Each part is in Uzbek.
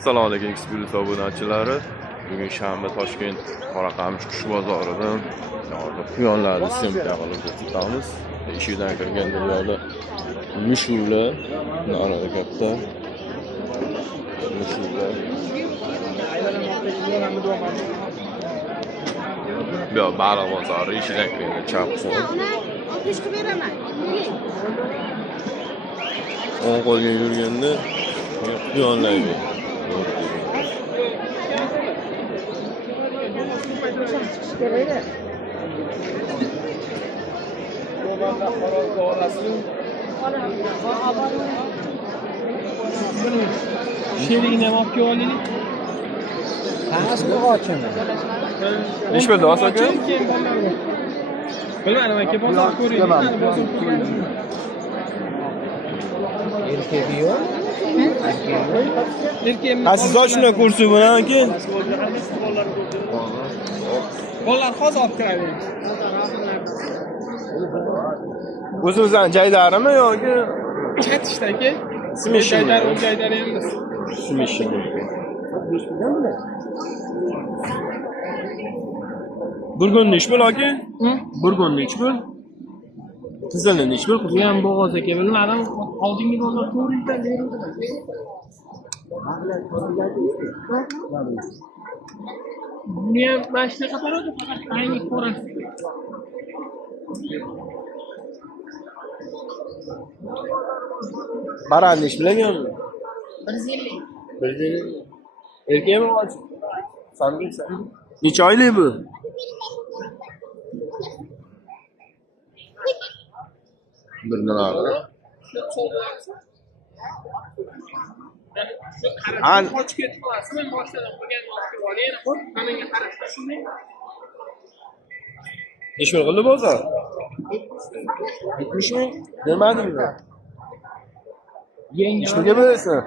Assalomu alaykum Xpilus obunachilari. Bugun shanba Toshkent Qoraqamish qush bozoridan quyonlarni syomka qilib ketamiz. Eshikdan kirgan dunyoda mushuklar, narada katta mushuklar. Bu baliq bozori eshigidan kirgan chap qo'l. 60 ga beraman. O'ng qo'lga yurganda quyonlarga Şerine mafya olayım. Nasıl kaçın? ish bildi aka? Bilmadim aka, bozor ko'ring. Erkek yok. Erkeğim. Ha siz shunday kursi bilan aka? Qo'llar hozir olib kiraveramiz. O'zimizdan jaydarimi yoki Chatishda aka. Smishin? Jaydar emas. Smishin. Burgunni ish bil aka? Burgunni ish bil. Qizilni ish bil. Bu ham bo'g'oz aka, bilmadim. Oldingi bozor 400 dan beruvdim. Buni ham mashina qatoradi, faqat ayni ko'rasiz. Baranni ish bilaganmi? 150. 150. Erkakmi o'g'il? Sanmaysan. Necha oylik bu? Bir narxi. An qochib ketib qolasiz, men boshdan qilgan vaqtga olay, menga qarashda shunday. Necha pul qildi bozor? 70 ming. Bermadimmi? Yangi Nechga berasan?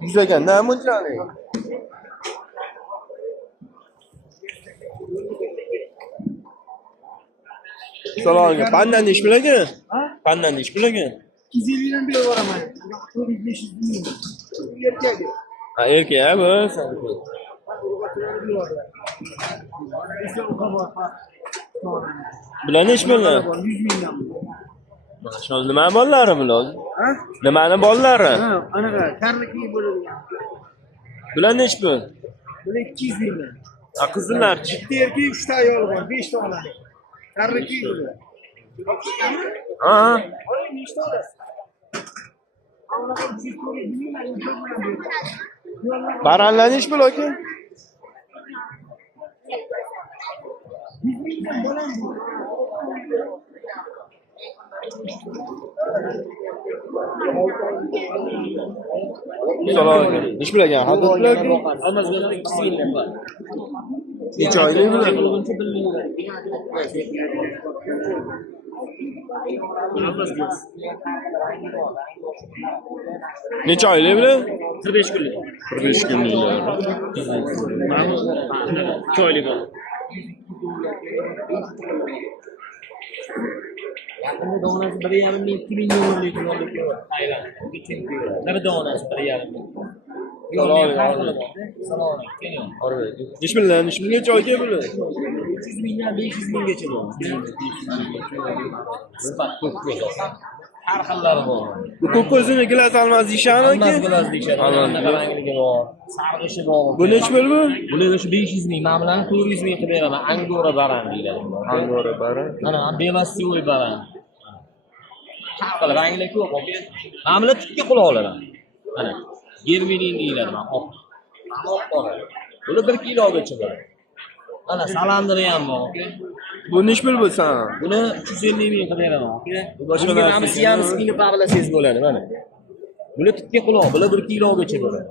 100 ekan, nima mo'ljali? Salomga, pandan ish bilagan? Pandan ish bilagan? 250 dan berib boraman. 400-500 ming. Erkak. Ha, erkak bu. Bular nech pullar? 100 mingdan. Shu nima bolalari bular? Ha? Nimani bolalari? Ha, anaqa karniki bo'ladigan. Bular nech pul? Bular 200 mingdan. Ha, qizillar. Bitta erkak, 3 ta ayol bor, 5 ta onali. Karniki bular. Ha. Oling, nechta olasiz? Anaqa 300 mingdan Baranlar nech pul aka? 100 mingdan baland. Salom. Nech bilagan? Ha, bilagan. Amazonda 200 mingdan bor. Necha oylik bular? Necha oylik bular? 45 kunlik. 45 kunliklar. Mana 2 oylik bor. Yaqinda donasi 1,5 ming, 2 ming yevrolik yo'llik yo'q. Aylan. Bir donasi 1,5 ming. Salom. Nech pullar? Nech pulgacha aka bular? 300 mingdan 500 minggacha bor. Sifat ko'p ko'z. Har xillari bor. Bu ko'k ko'zini gilas olmas deyishadi aka? Hammasi bilan deyishadi. Anaqa rangligi bor, sarg'ishi bor. Bu nech pul bu? Bular shu 500 ming, men bilan 400 ming qilib beraman. Angora baran deyiladi. Angora baran. Mana belasiyoy baran. Har rangli ko'p, aka. Men bilan tikka quloqlar. Mana germinin deyiladi, men oq. Oq bor. Bular 1 kilogacha bor. Mana salandiri ham bor, aka. Bu nech pul bo'lsa? Buni 350 ming qilib beraman, aka. Boshqa Bunga narsa ham siamskini pag'lasangiz bo'ladi, mana. Bular tikka quloq, bular 1 kilogacha bo'ladi.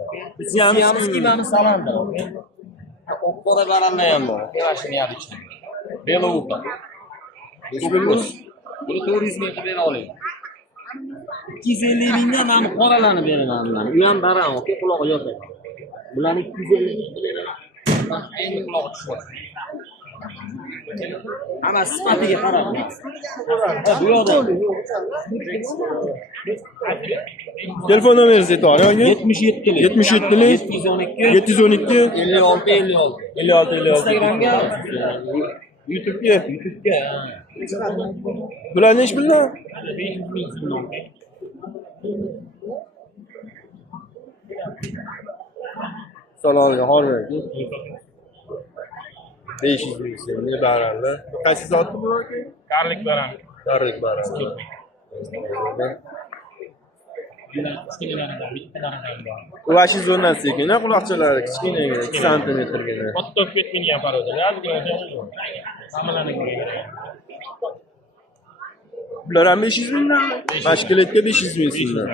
Siamski mana salandir, aka. Oq qora baranlar ham bor, aka. Mashina ham ichida. Belovka. Buni 400 ming qilib bera olaman. 250 mingdan men qoralarni beraman bularni. U ham baran, aka, qulog'i yotadi. Bularni 250 ming qilib beraman. Men endi qulog'i tushadi. Ama sifatiga qarab. Bu yoqda Telefon nomeringizni aytib oling. 77 77 712 712 56 56 Instagramga YouTube'ga. YouTube'ga Bular nechi puldan? 500 ming so'm. Salomga hormat. 500 ming so'mni baralla. Qaysi zotni bu? Karlik baram. Karlik baralla. Vashi zo'rdan sekina, quloqchalari kichkinagina 2 santimetrgina. Katta ketmini ham parodi. Bular ham 500 mingdan. Mashkeletga 500 ming so'mdan.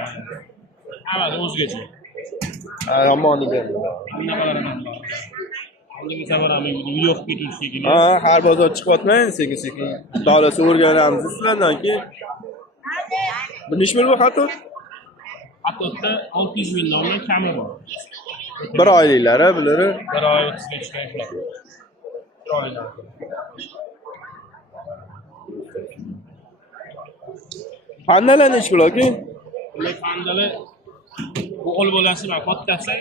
Hammasi o'zgacha. Ramoni berdi. Oldingi safar ham video qilib ketishdik. Ha, har bozor chiqyapman sekin-sekin. Davlatga o'rganamiz sizlardan keyin. Bu nechmi bu xato? Hattoda 600 ming dollar kami bor. Bir oyliklar bular. Bir oy 35 kun qiladi. Bir oylar. Pandalar nechi pul aka? Ular pandalar o'g'il bolasi bilan kattasi.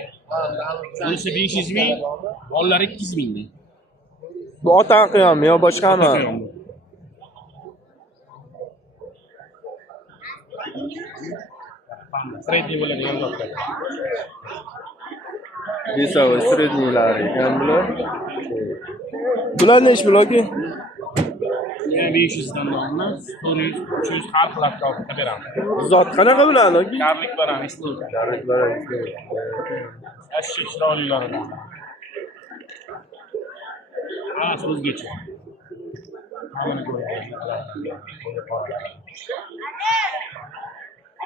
Bunisi 500 ming, bolalar 200 ming. Bu ota qiyommi yo boshqami? Sredniy bo'ladigan zotlar. Desavol sredniylari ekan bular. Bular nechi pul aka? 500 dan olamiz. 400, 300 har xil atrofida beramiz. Zot qanaqa bular aka? Karlik beramiz. Karlik beramiz. Ashshi chiroylilaridan. Hammasi o'zgacha. Hammani ko'rib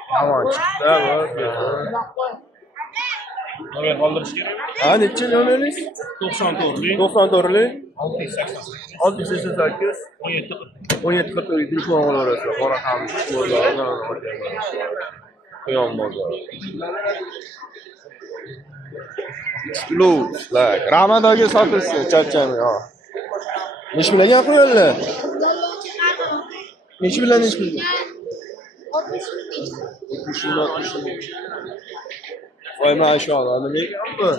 Tamam chiqdi bu. Nomer qoldirish kerakmi? Ha, necha nomeringiz? 94lik 94lik 688 688 17 17 telefon qilaverasiz. Qora qamish bozordan Qiyom bozor. Explode. Ramadoga sotilsin, charchamay. Ha. Nechi bilan qo'yinglar? Nechi bilan nechi bilan? 60 ming. Voy maşallah, nima ekanmi?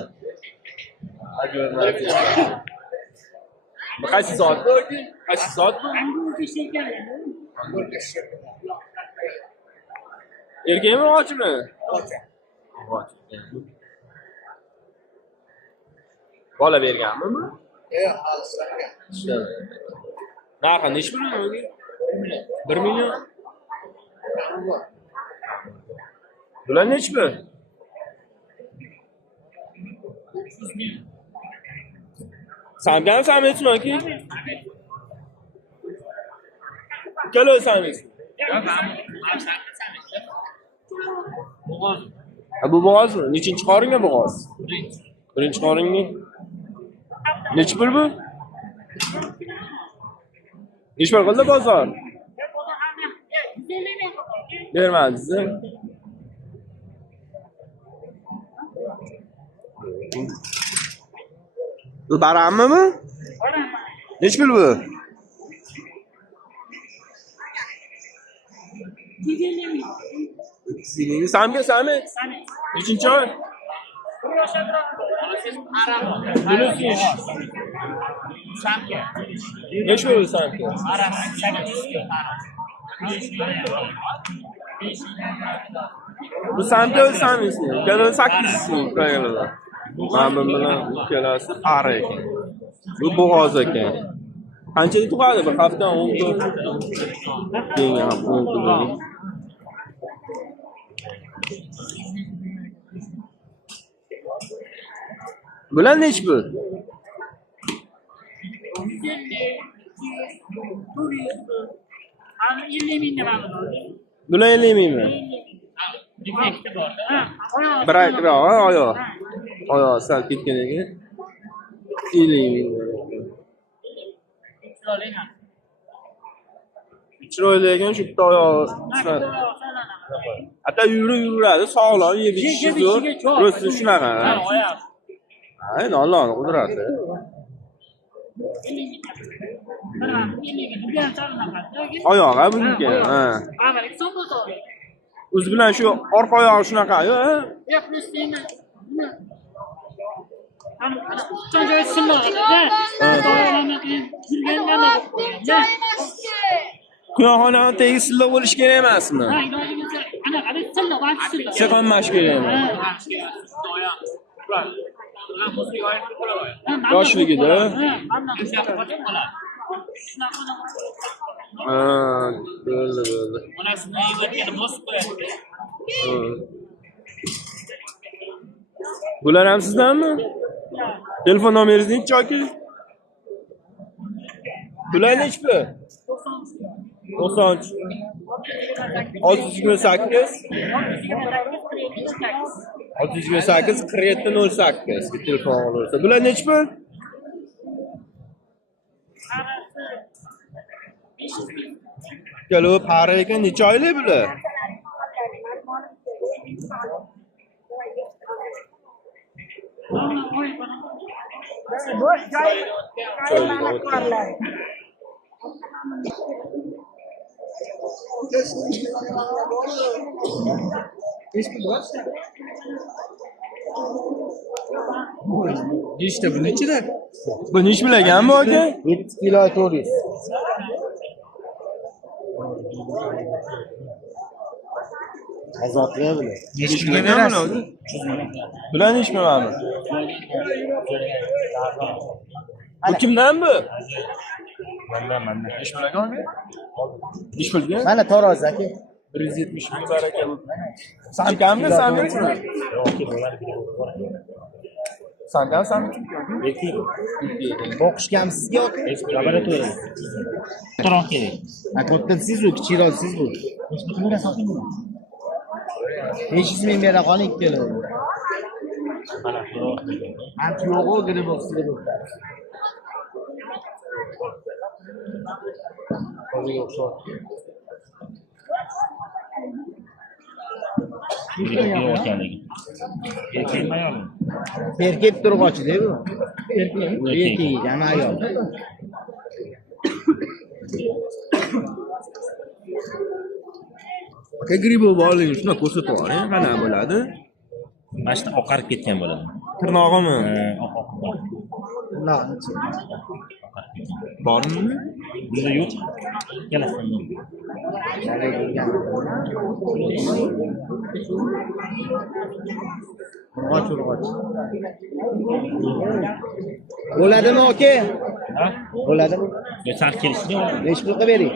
Ajoyib. Qaysi soat bu? Qaysi soat bu? Erkakmi, ochmi? Och. Bola berganmi bu? Yo'q, alishlangan. Narxi nechi pul bu? 1 million. Bular nechi pul? Samgan sametsmi aka? Kalo samets. Bu bo'g'ozmi? Nechinchi qoringa bo'g'oz? Birinchi qoringa. Nechi pul bu? Nechi pul qildi bozor? Bermadingiz. Bu barammi bu? Nechi pul bu? 250 ming. Samga samet. Nechinchi oy? Bunisi. Samga. Nechi pul samga? Bu samga o'samizmi? Kanal 8 ming qo'yiladi. Mana bu bilan ikkalasi qari ekan. Bu bo'g'oz ekan. Qanchada tug'adi? Bir hafta 10 kun. Keyin ham 10 kun. Bular nechi pul? Bular 50 mingmi? Bir oyoq. Oyoq sal ketgan ekan. 50 ming. Chiroyli ekan shu bitta oyog'i. Hatta yuradi, sog'lom, yeb-ichishi zo'r. Ro'si shunaqa. Ha, Allohning qudrati. Oyoq ha buniki. Ha. O'zi bilan shu orqa oyog'i shunaqa-yu, ha? Quyoqxonani tegi silliq bo'lishi kerak emasmi? Chaqanmash kerak emas. Yoshligida. Ha, bo'ldi. Bular ham sizdanmi? Telefon nomeringizni nechi yoki? Bular nechi pul? 93. 628 628 4708 bir telefon olursa. Bular nechi pul? Kelib pari ekan, necha oylik bular? İşte bu neçide? Bu nechi bilagan bu aka? 7 kilo to'g'ri. Azotli bular. Nechi bilagan bular? Bular nechi bilaganmi? Bu kimdan bu? Mandan. Nechi bilagan? Nechi bilagan? Mana taroz aka. 170 ming baraka bu. Sankammi, sankammi? Sankammi? O'qishgamsizga yoki Laboratoriya. To'g'ri kerak. kattasiz u, kichikroqsiz bu. 500 ming bera qoling ikkala. Anti yo'g'u g'irib o'qsiga bu. Erkek turg'ochi-da bu. Erkek, yana ayol. Aka gribi borligini shuna ko'rsatib yuboring, qanaqa bo'ladi? Mana shu oqarib ketgan bo'ladi. Tirnog'imi? Nah, Bormi? Bunda yo'q. Kelasiz. urg'och. Bo'ladimi aka? Ha? Bo'ladimi? Yo sal kelishdi. Nechi pul qilib bering?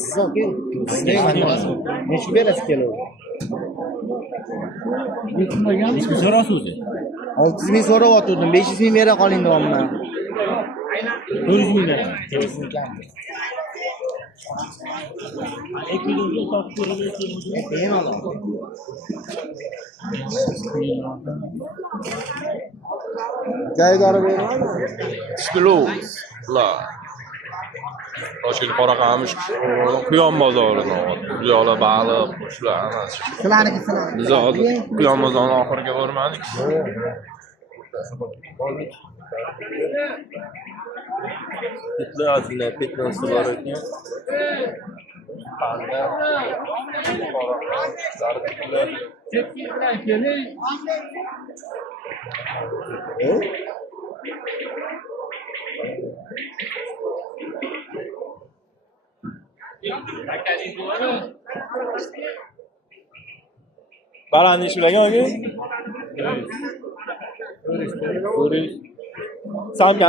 Siz aka? Nechi berasiz kilo? Nechi so'rasiz o'zi? 600 ming so'rayotgandim, 500 ming bera qoling davomdan. 400 ming beraman. Jaydori beradi. Ishbilovlar. Toshkent Qoraqamish Quyon bozoridan oldim. Buyoqlar baliq, qushlar hammasi. Sizlarniki Biz hozir Quyon bozorining oxiriga bormadik. Bitlar azizlar, petnasi bor ekan. Panda. Balandni ish bilagan aka?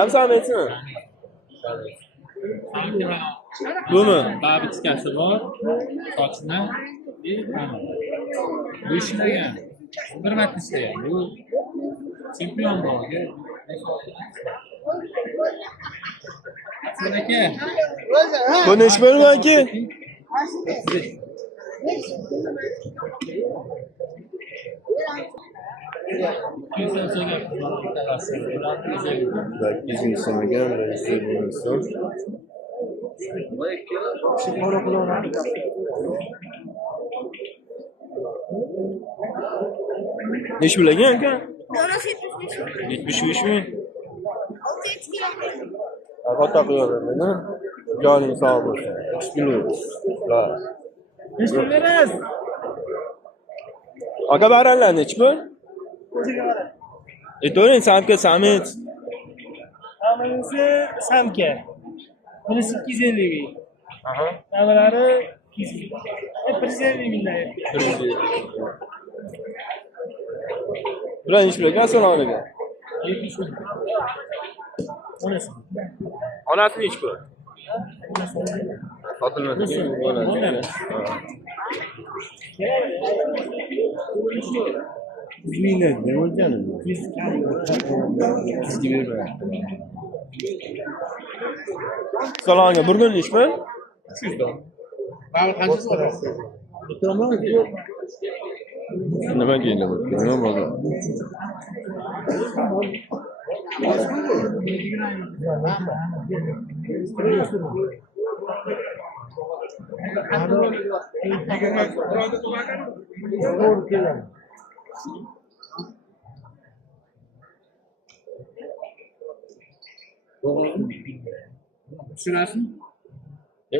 Sametsizmi? Bumi? Babichkasi bor. Sochni bu ishlagan. Bir marta ishlagan. Bu chempion bo'lgan. Sen aka. Bu nechi bo'lgan aka? Nechi bilagan aka? Yo'nasi 75 mi? 75 mi? 6 kilo. Katta qilaveradi. Joning sog' bo'lsin. Bismillah. Nechta berasiz? Aka baranlar nechi pul? To'ring samka samit. Hammasi samka. Bunisi 250 ga. Aha. Navalari 200 ga. 150 mingdan. Bular ish bilan saloniga. 70 ming. Onasi. Onasi nechi pul? Sotilmasa salonga bir kun ishmi? 300 dan. Nima deydi bu? Nima bo'ldi?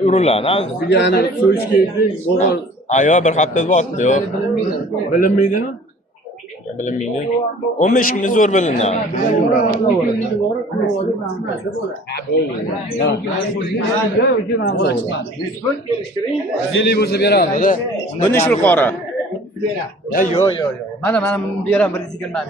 Urunlarni hozir. Yani so'yish kerak bo'lgan Ayo bir hafta vaqt yo'q. bilinmaydimi? Bilinmaydi. 15 kunga zo'r bilinadi. Zili bo'lsa beramizda. Bu nechli qora? Yo'q. Mana beraman 120 ming.